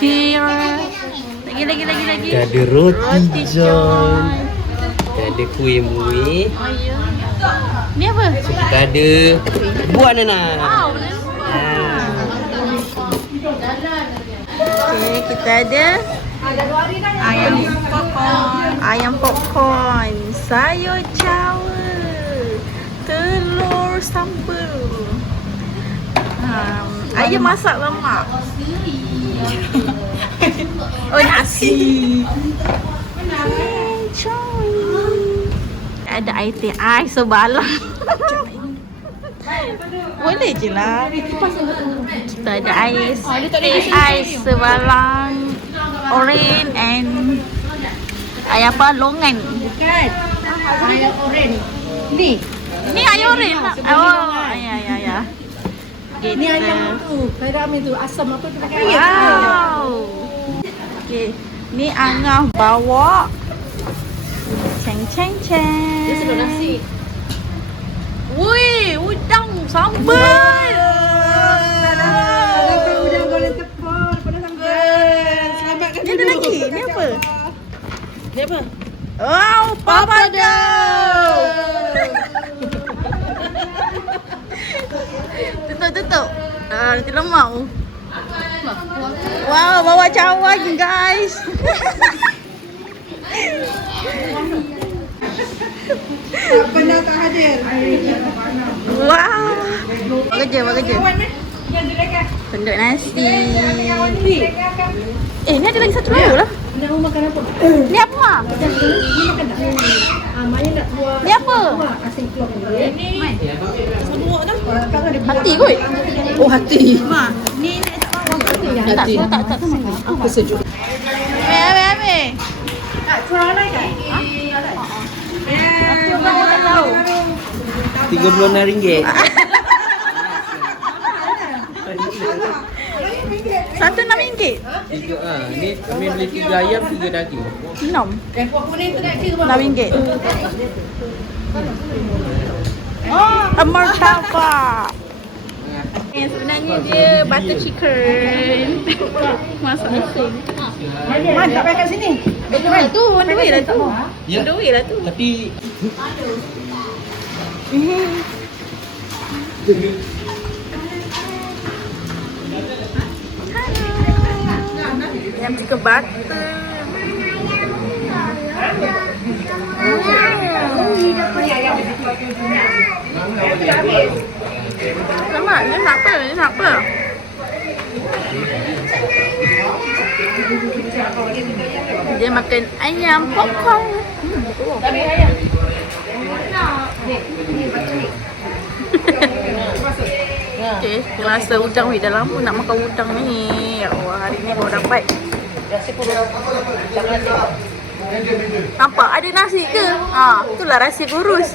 Kira. Lagi. Kita ada roti john. Kita ada kuih muih. Oh ya. Ni apa? So, kita ada buah nanas. Wow, okay, kita ada ayam popcorn, sayur jawa, telur sambal, ayam masak lemak. Oh, nasi. Ada air teh ais sebalang. Boleh je lah. Kita ada ais teh ais sebalang, oren and ayam apa? Longan. Bukan. Ayam oren. Ni ayam oren lah. Oh, ya. Gitu. Ni ayam tu. Peram itu asam apa tu pakai? Wow. Okay. Ni angah bawa. Ceng. Dia sebut nasi. Wui, udang sambal. Udang goreng tepung, pada sambal. Selamatkan Ni ada lagi. Ni apa? Ni apa? Wow, papadao. Tutup. Nanti lemak. Wow, bawa cawan guys. Benda tak hadir. Wah. Bekerja. Penduk nasi. Ni ada lagi satu lauk lah. Nak makan apa? Ni apa, Mak? Ni makan tak? Mak nak buat. Ni apa? Asin keluar ni. Semua tu. Hati kot. Oh, hati. Mak, ni tak bawa. Tak. Apa sejuk? Ambil. Tak keluar lagi kan? Tapi orang tak tahu. RM36. Satu RM6. Tiga ni kami beli 3 ayam, 3 daging. 6. Kuah kuning tu nak kira RM6. Oh, martabak. Sebenarnya dia butter chicken. Masak mesin. Man, tak payah kat sini. Betul tu, on the way lah tu. Ya. On the way lah tu. Tapi Ayam chicken butter. Selamat, ni siapa? Dia makan ayam popcorn. Okay, rasa udang weh. Dah lama nak makan udang ni. Ya Allah, hari ni baru dapat. Nampak ada nasi ke? Itulah rahsia kurus.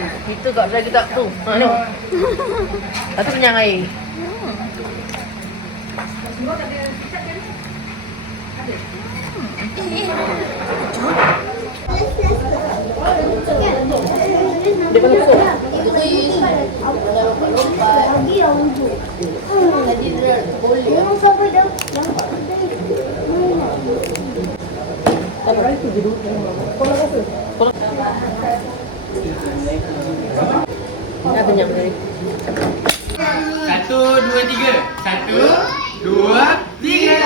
Kita kat lagi tak tu. Ha, tengok. Satu penyang air. Dia pakai tu. Dah kenyang tadi. 1, 2, 3. 1, 2, 3.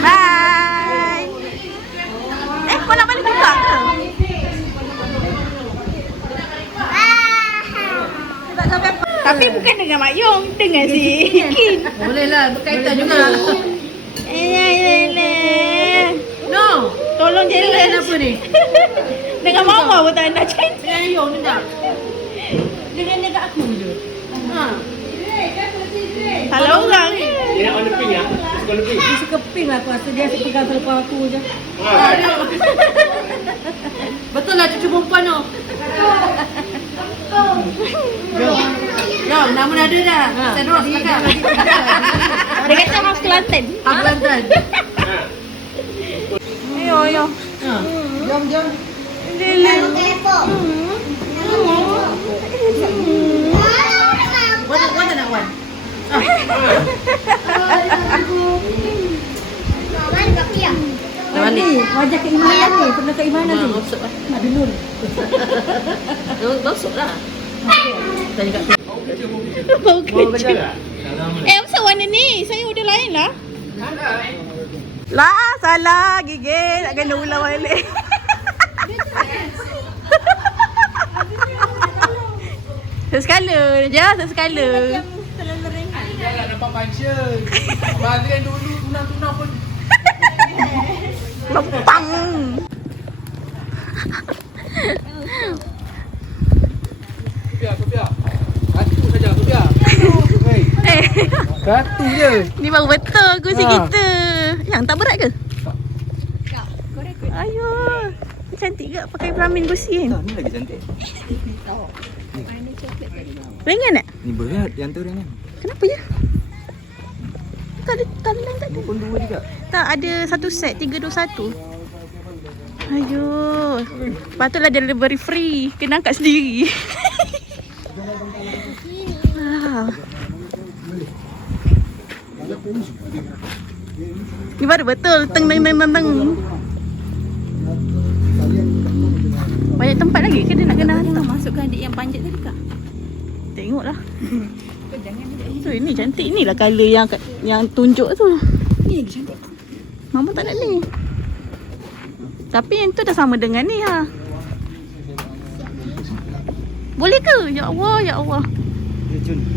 Bye. Kau nak balik juga ke? Tapi bukan dengan Mak Yong, dengan si Ikin. Boleh lah, berkaitan juga. No. Tolong jelas. Apa ni? Dengan Mama pun tak nak cakap. Dengan Yong ni tak? Dengan dia kat aku je. Ha. Salah orang ke? Dia nak on the pink ya? On the pink. Dia suka pink lah aku rasa. Dia asyik pegang telefon aku je. Betul lah cucu perempuan tu. Jom, nama dah ada dah. Saya Ros makan. Dia kata House Kelantan. Kelantan. Ayo. Jom. What nak wan? Wajah keimanan ni. Pernah keimanan ni. Masuk lah. Nak dulu. Masuk lah. Tadi kat bau kerja. Apa warna ni? Saya order lain lah. Lah, salah. Gigit. Nak kena ulang balik. Seskala je, seskala. Jangan nampak function. Bagian dulu tunang-tunang pun. Lempang. Kopiah. Satu saja, kopiah. Eh, Satu je. ni baru betul kursi kita. Yang tak berat ke? Ayo. Ni cantik ke pakai pelamin kursi kan? Ni lagi cantik. Ringan tak? Ni berat, yang tu ringan. Kenapa ya? Tak ada tali lain tak ada. Pun dua juga. Tak ada satu set 321. Ayo. Patutlah delivery free. Kena angkat sendiri. Wow. Ni baru betul. Teng. Banyak tempat lagi ke dia nak kena hantar? Masukkan adik yang panjat tadi kak. Tengoklah. So ini cantik. Inilah colour yang tunjuk tu. Ni lagi cantik. Mama tak nak ni. Tapi yang tu dah sama dengan ni ha. Boleh ke? Ya Allah, ya Allah.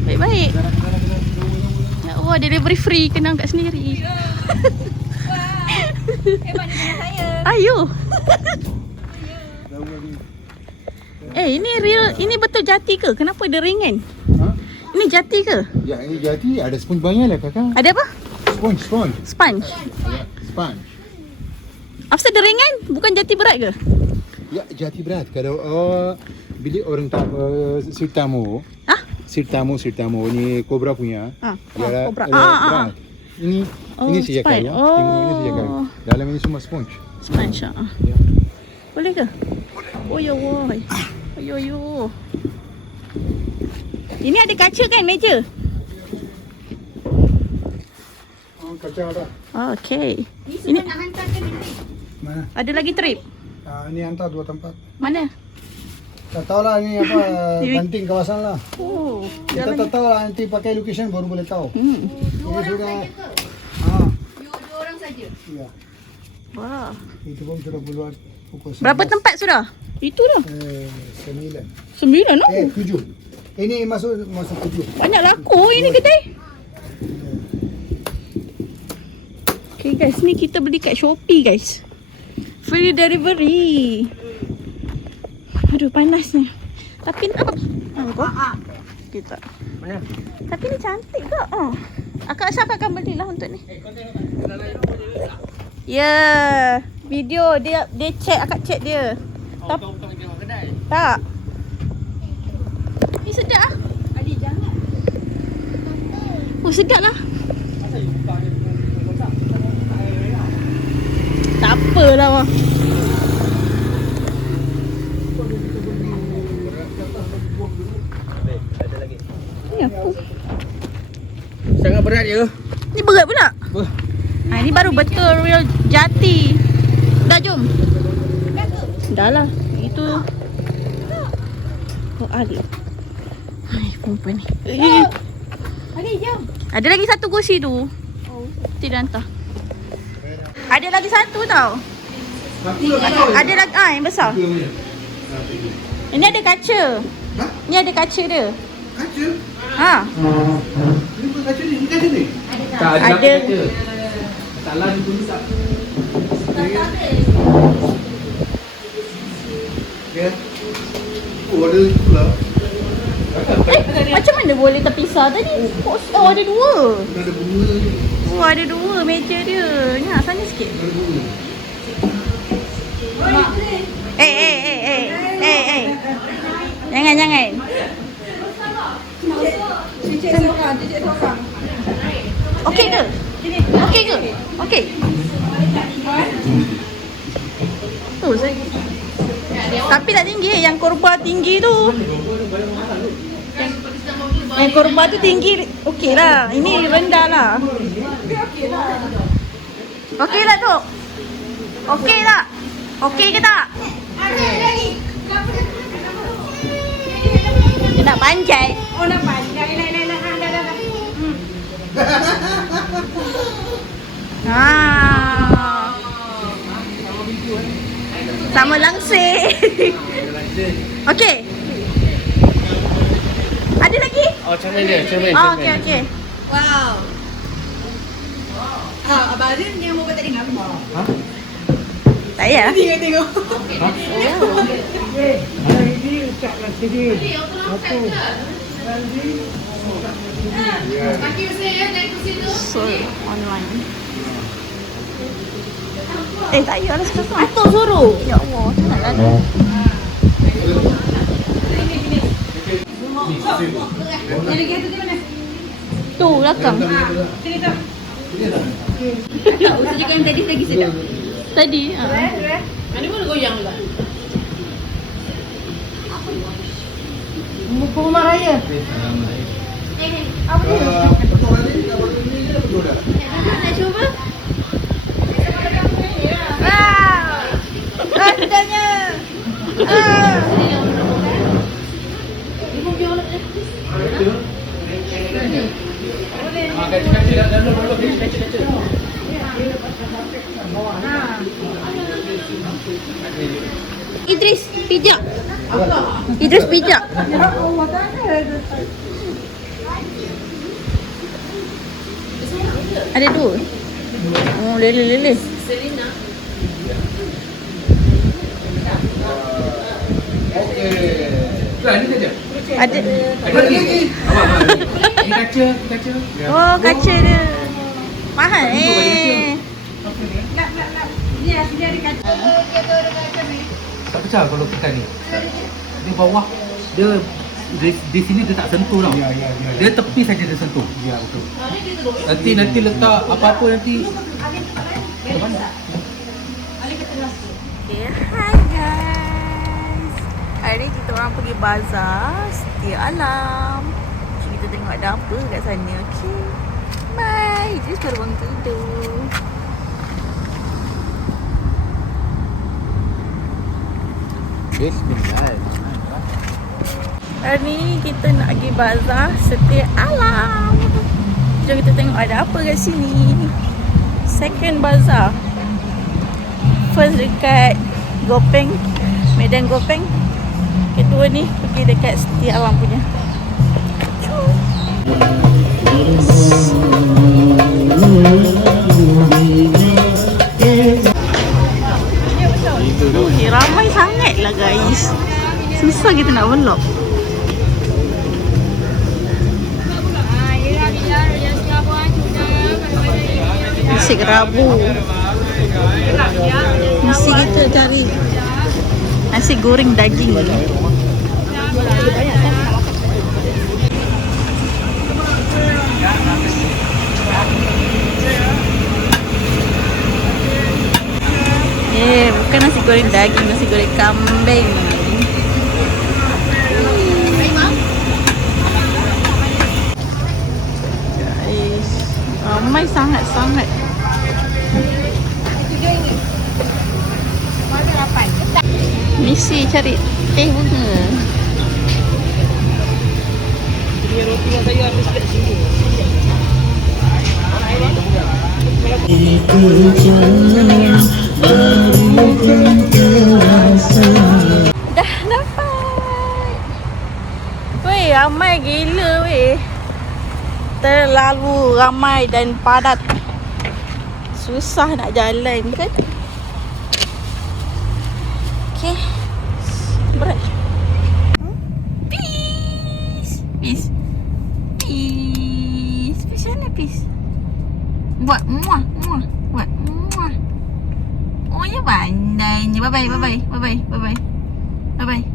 Baik-baik. Ya Allah, delivery free. Kena angkat sendiri. Hebat dengan saya. Ayo. Ini real, ini betul jati ke? Kenapa dia ringan? Ha? Ini jati ke? Ya, ini jati ada sponge banyak lah kakak. Ada apa? Sponge. Sponge. Ya, sponge. Apa dia ringan? Bukan jati berat ke? Ya, jati berat. Kalau bila orang sirtamu, Hah? sirtamu ni Cobra punya. Cobra. Berat. Ini saja sponge. kaya. Tengok ini saja kaya. Dalam ini semua sponge. Sponge. Ya. Boleh ke? Oh ya woi. Yo. Ini ada kaca kan meja? Kaca ada. Okey. Ini nak hantar ke nanti? Mana? Ada lagi trip? Ini hantar 2 tempat. Mana? Tak tahu lah ini apa banting kawasan lah. Oh, Kita tak tahu lah nanti pakai location baru boleh tahu. Hmm. Ini sudah. Dua orang saja. Ya. Wah. Itu pun sudah keluar pukul 11. Berapa tempat sudah? Itu dah. 9. 9 lah. 7. Ini masuk 7. Banyak laku ini kedai. Okay guys, ni kita beli kat Shopee guys. Free delivery. Aduh panasnya. Tapi kita. Mana? Tapi ni cantik ke? Akak rasa akak akan belilah untuk ni. Ya, video dia check, akak check dia. Tak. Ni sedap ah. Adik jangan. Oh sedap lah. Tak apalah mah. Ada lagi. Ni apa? Sangat berat je. Ni berat pula. Ni baru betul real jati. Dah jom. Dah lah. Itu. Oh Ali. Hai perempuan ni. Adik jom. Ada lagi satu kursi tu. Tidak hantar. Ada lagi satu tau. Ada lagi yang besar. Ini ada kaca. Ni ada kaca dia. Kaca? Ha. Ini pun kaca ni? Ini kaca ni? Tak Ada. Salah ni pun tak. Ya. Oh, ada pula. Macam mana boleh terpisah tadi? Oh ada dua. Ada bunga ni. Oh ada dua meja dia. Ni sana sikit. Ada bunga. Eh. Jangan. Okey ke? Okey. Tu saya. Tapi tak tinggi, yang korban tinggi tu. Yang korma tu tinggi. Okey lah. Ini rendah lah. Okey lah tu. Okey tak? Okey ke tak? Dia nak panjat. Oh, nampak. Dah. Sama langsir. Okey. Ada lagi? Oh, cermin dia, cermin. Oh, okey okey. Wow. Abang Azim yang mau tadi ngapa? Ha? Tak payah. Tengok. So, online. Tak payah lah sekarang. Atuk suruh. Ya Allah, macam mana lah. Tu, belakang. Tak usah cakap yang tadi sedap. Tadi. Mana boleh goyang pula? Muka rumah raya. Nak cuba? Wow. Sedapnya. Idris, pijak. Idris pijak. Ada dua. Oh, lele. Ada. Ini kaca. Oh, kaca dia. Mahal Dia ada kaca. Tak pecah kalau tekan ni. Dia bawah, dia di sini dia tak sentuh tau. Dia tepi saja dia sentuh. Ya, betul. Nanti letak apa-apa nanti. Okay, hi guys. Hari ni kita orang pergi bazar Setia Alam. Okay, kita tengok ada apa kat sana. Okay, bye. Idris baru bangun tidur. Bismillah. Hari ni kita nak pergi bazar Setia Alam. Jom kita tengok ada apa kat sini. Second bazar. First dekat Gopeng, Medan Gopeng. Kedua ni pergi dekat Setia Alam punya. Jom. Okay, ramai sangat lah guys. Susah kita nak vlog. Nasi kerabu. Mesti kita cari nasi goreng daging. Bukan nasi goreng daging, nasi goreng kambing. Guys, ramai sangat-sangat. Misi cari teh bunga. Roti yang saya habis kat sini. Dah dapat. Weh, ramai gila weh. Terlalu ramai dan padat. Susah nak jalan kan? Okay. Berat. Peace. Peace. Peace. Peace mana peace? Buat muah. Buat muah. Oh, ya pandainya. Bye-bye. Bye-bye.